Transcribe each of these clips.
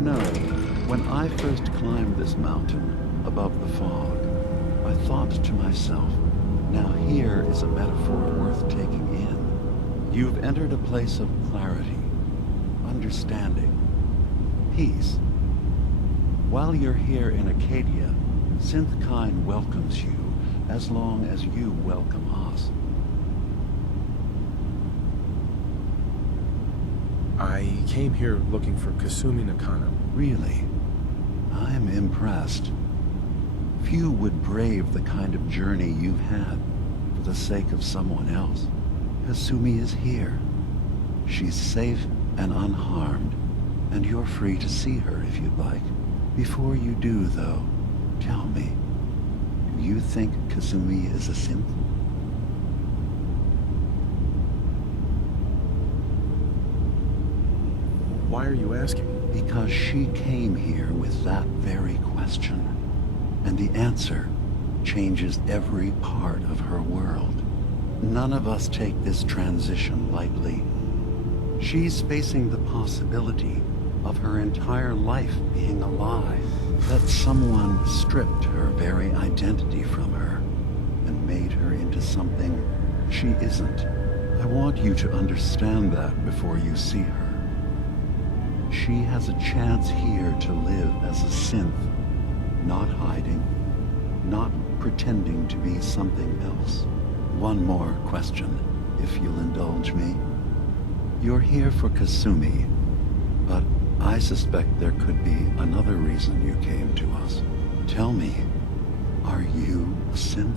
You know, when I first climbed this mountain above the fog, I thought to myself, now here is a metaphor worth taking in. You've entered a place of clarity, understanding, peace. While you're here in Acadia, Synth welcomes you as long as you welcome us. I came here looking for Kasumi Nakano. Really? I'm impressed. Few would brave the kind of journey you've had for the sake of someone else. Kasumi is here. She's safe and unharmed, and you're free to see her if you'd like. Before you do, though, tell me, do you think Kasumi is a synth? Why are you asking? Because she came here with that very question, and the answer changes every part of her world. None of us take this transition lightly. She's facing the possibility of her entire life being a lie, that someone stripped her very identity from her and made her into something she isn't. I want you to understand that before you see her. She has a chance here to live as a synth, not hiding, not pretending to be something else. One more question, if you'll indulge me. You're here for Kasumi, but I suspect there could be another reason you came to us. Tell me, are you a synth?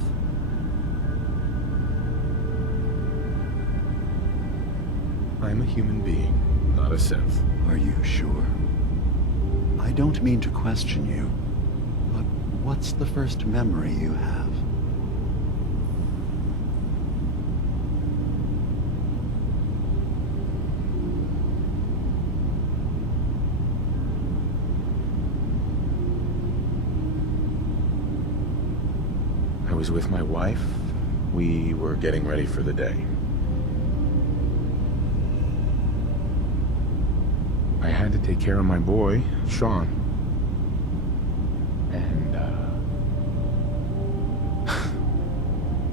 I'm a human being, not a synth. Are you sure? I don't mean to question you, but what's the first memory you have? I was with my wife. We were getting ready for the day. I had to take care of my boy, Sean. And,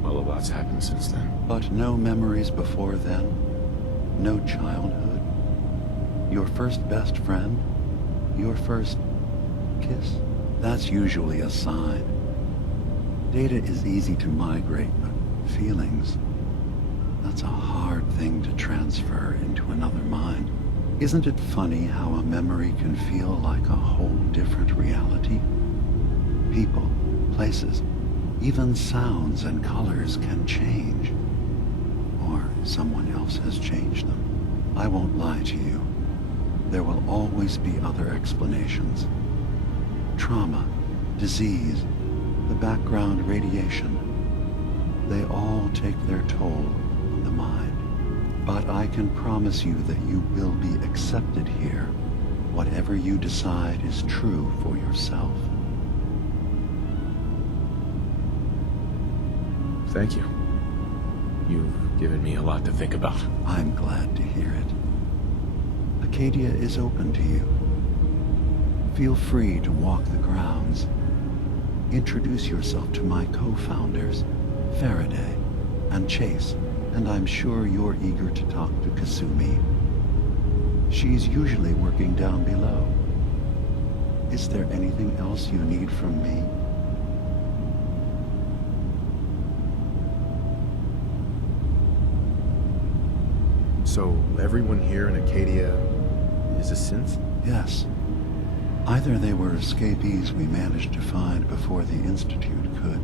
well, a lot's happened since then. But no memories before then? No childhood? Your first best friend? Your first kiss? That's usually a sign. Data is easy to migrate, but feelings, that's a hard thing to transfer into another mind. Isn't it funny how a memory can feel like a whole different reality? People, places, even sounds and colors can change. Or someone else has changed them. I won't lie to you. There will always be other explanations. Trauma, disease, the background radiation. They all take their toll on the mind. But I can promise you that you will be accepted here, whatever you decide is true for yourself. Thank you. You've given me a lot to think about. I'm glad to hear it. Acadia is open to you. Feel free to walk the grounds. Introduce yourself to my co-founders, Faraday and Chase, and I'm sure you're eager to talk to Kasumi. She's usually working down below. Is there anything else you need from me? So, everyone here in Acadia is a synth? Yes. Either they were escapees we managed to find before the Institute could,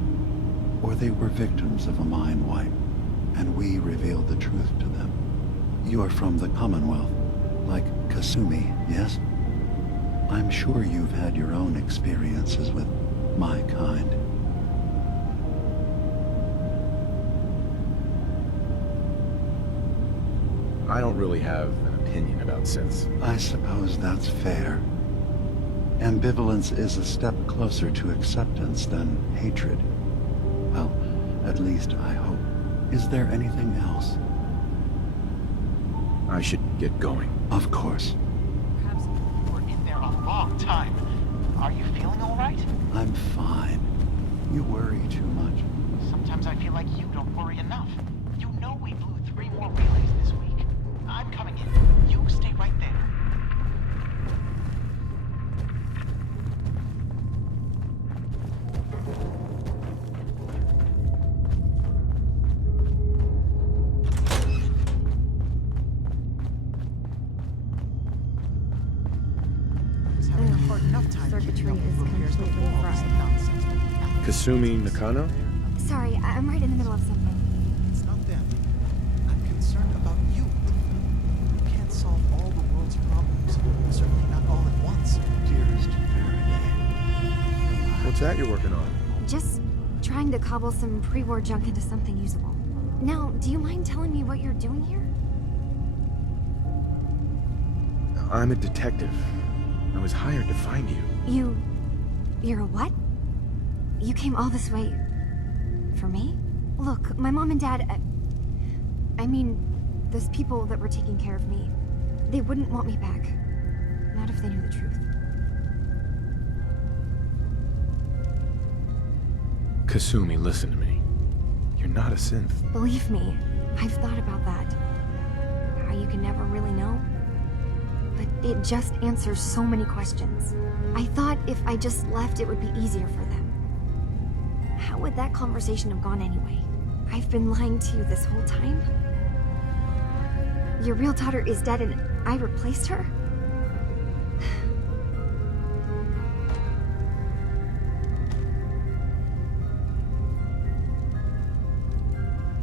or they were victims of a mind wipe, and we revealed the truth to them. You are from the Commonwealth, like Kasumi, yes? I'm sure you've had your own experiences with my kind. I don't really have an opinion about synths. I suppose that's fair. Ambivalence is a step closer to acceptance than hatred. Well, at least I hope. Is there anything else? I should get going. Of course. Perhaps you're in there a lot. fine. You worry too much. Sometimes I feel like you don't worry enough. You know we blew 3 more relays this week. I'm coming in. You stay right there. Circuitry is completely fried. Kasumi Nakano? Sorry, I'm right in the middle of something. It's not them. I'm concerned about you. You can't solve all the world's problems, certainly not all at once. Dearest Faraday. What's that you're working on? Just trying to cobble some pre-war junk into something usable. Now, do you mind telling me what you're doing here? I'm a detective. I was hired to find you. You're a what? You came all this way for me? Look, my mom and dad, I mean, those people that were taking care of me, they wouldn't want me back. Not if they knew the truth. Kasumi, listen to me. You're not a synth. Believe me, I've thought about that. How you can never really know. But it just answers so many questions. I thought if I just left, it would be easier for them. How would that conversation have gone anyway? I've been lying to you this whole time? Your real daughter is dead and I replaced her?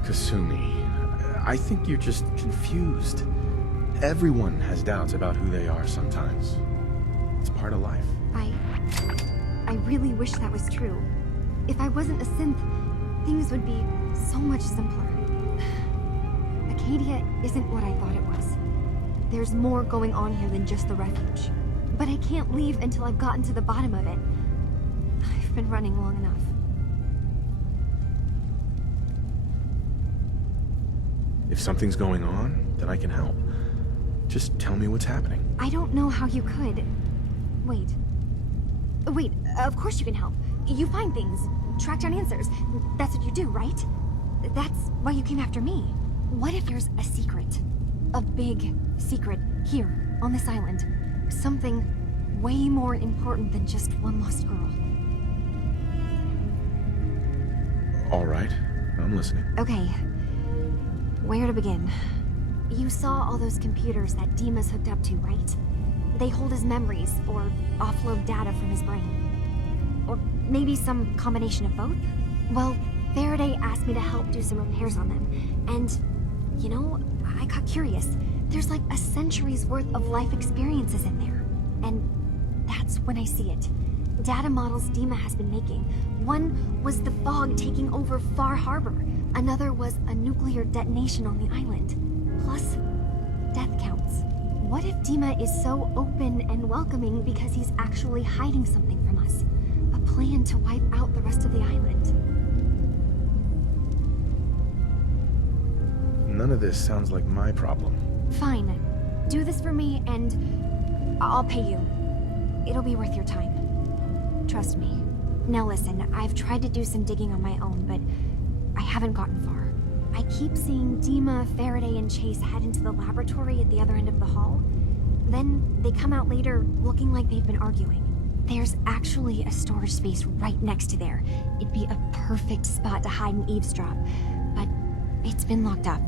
Kasumi, I think you're just confused. Everyone has doubts about who they are sometimes. It's part of life. I really wish that was true. If I wasn't a synth, things would be so much simpler. Acadia isn't what I thought it was. There's more going on here than just the refuge. But I can't leave until I've gotten to the bottom of it. I've been running long enough. If something's going on, then I can help. Just tell me what's happening. I don't know how you could. Wait. Wait, of course you can help. You find things, track down answers. That's what you do, right? That's why you came after me. What if there's a secret? A big secret here, on this island. Something way more important than just one lost girl. All right, I'm listening. Okay. Where to begin? You saw all those computers that Dima's hooked up to, right? They hold his memories, or offload data from his brain. Or maybe some combination of both? Well, Faraday asked me to help do some repairs on them. And, you know, I got curious. There's like a century's worth of life experiences in there. And that's when I see it. Data models Dima has been making. One was the fog taking over Far Harbor. Another was a nuclear detonation on the island. Plus, death counts. What if Dima is so open and welcoming because he's actually hiding something from us? A plan to wipe out the rest of the island. None of this sounds like my problem. Fine. Do this for me and I'll pay you. It'll be worth your time. Trust me. Now listen, I've tried to do some digging on my own, but I haven't gotten far. I keep seeing Dima, Faraday, and Chase head into the laboratory at the other end of the hall. Then they come out later looking like they've been arguing. There's actually a storage space right next to there. It'd be a perfect spot to hide and eavesdrop, but it's been locked up.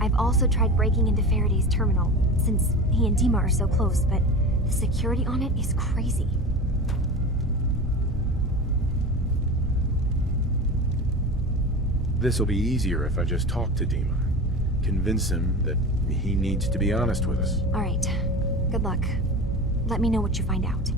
I've also tried breaking into Faraday's terminal, since he and Dima are so close, but the security on it is crazy. This'll be easier if I just talk to Dima. Convince him that he needs to be honest with us. All right. Good luck. Let me know what you find out.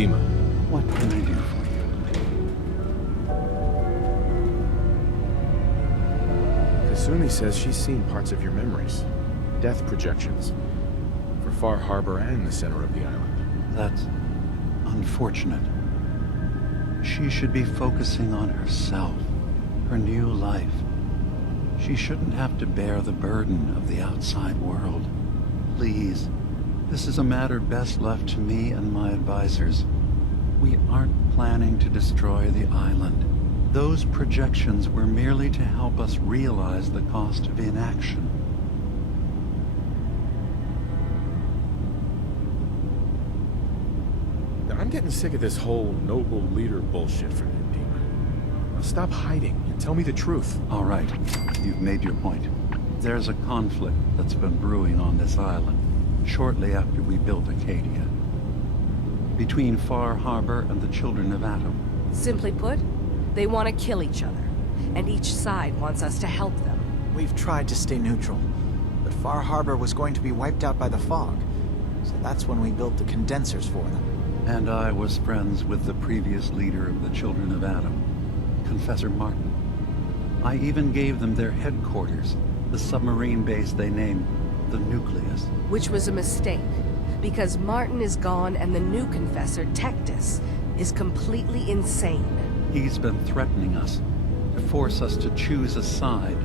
Dima. What can I do for you? Kasumi says she's seen parts of your memories. Death projections. For Far Harbor and the center of the island. That's unfortunate. She should be focusing on herself, her new life. She shouldn't have to bear the burden of the outside world. Please, this is a matter best left to me and my advisors. We aren't planning to destroy the island. Those projections were merely to help us realize the cost of inaction. I'm getting sick of this whole noble leader bullshit from you, Dima. Now stop hiding and tell me the truth. All right, you've made your point. There's a conflict that's been brewing on this island shortly after we built Acadia. Between Far Harbor and the Children of Atom. Simply put, they want to kill each other, and each side wants us to help them. We've tried to stay neutral, but Far Harbor was going to be wiped out by the fog, so that's when we built the condensers for them. And I was friends with the previous leader of the Children of Atom, Confessor Martin. I even gave them their headquarters, the submarine base they named the Nucleus. Which was a mistake, because Martin is gone and the new confessor, Tectus, is completely insane. He's been threatening us, to force us to choose a side.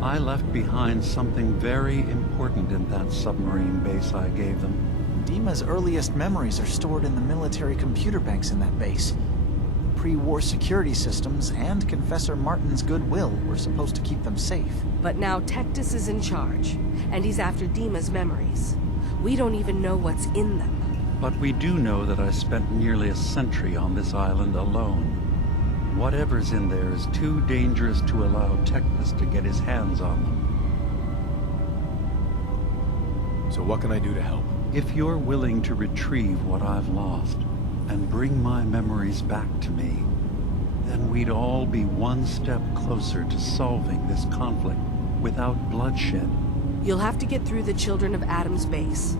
I left behind something very important in that submarine base I gave them. Dima's earliest memories are stored in the military computer banks in that base. The pre-war security systems and Confessor Martin's goodwill were supposed to keep them safe. But now Tectus is in charge, and he's after Dima's memories. We don't even know what's in them. But we do know that I spent nearly a century on this island alone. Whatever's in there is too dangerous to allow Tectus to get his hands on them. So what can I do to help? If you're willing to retrieve what I've lost and bring my memories back to me, then we'd all be one step closer to solving this conflict without bloodshed. You'll have to get through the Children of Atom's base.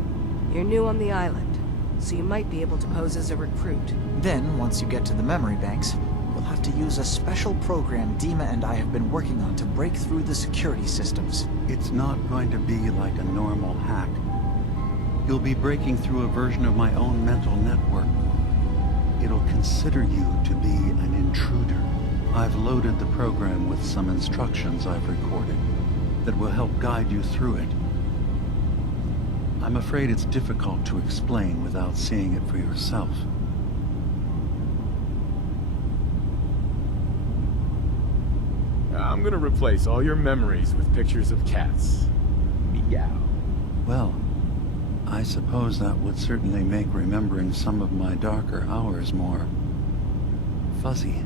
You're new on the island, so you might be able to pose as a recruit. Then, once you get to the memory banks, you'll have to use a special program Dima and I have been working on to break through the security systems. It's not going to be like a normal hack. You'll be breaking through a version of my own mental network. It'll consider you to be an intruder. I've loaded the program with some instructions I've recorded that will help guide you through it. I'm afraid it's difficult to explain without seeing it for yourself. I'm gonna replace all your memories with pictures of cats. Meow. Well, I suppose that would certainly make remembering some of my darker hours more fuzzy.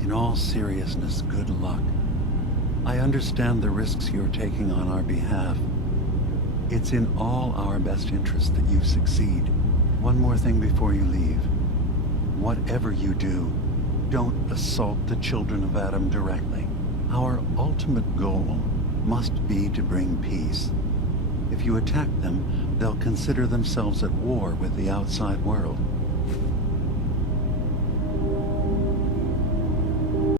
In all seriousness, good luck. I understand the risks you're taking on our behalf. It's in all our best interest that you succeed. One more thing before you leave. Whatever you do, don't assault the Children of Atom directly. Our ultimate goal must be to bring peace. If you attack them, they'll consider themselves at war with the outside world.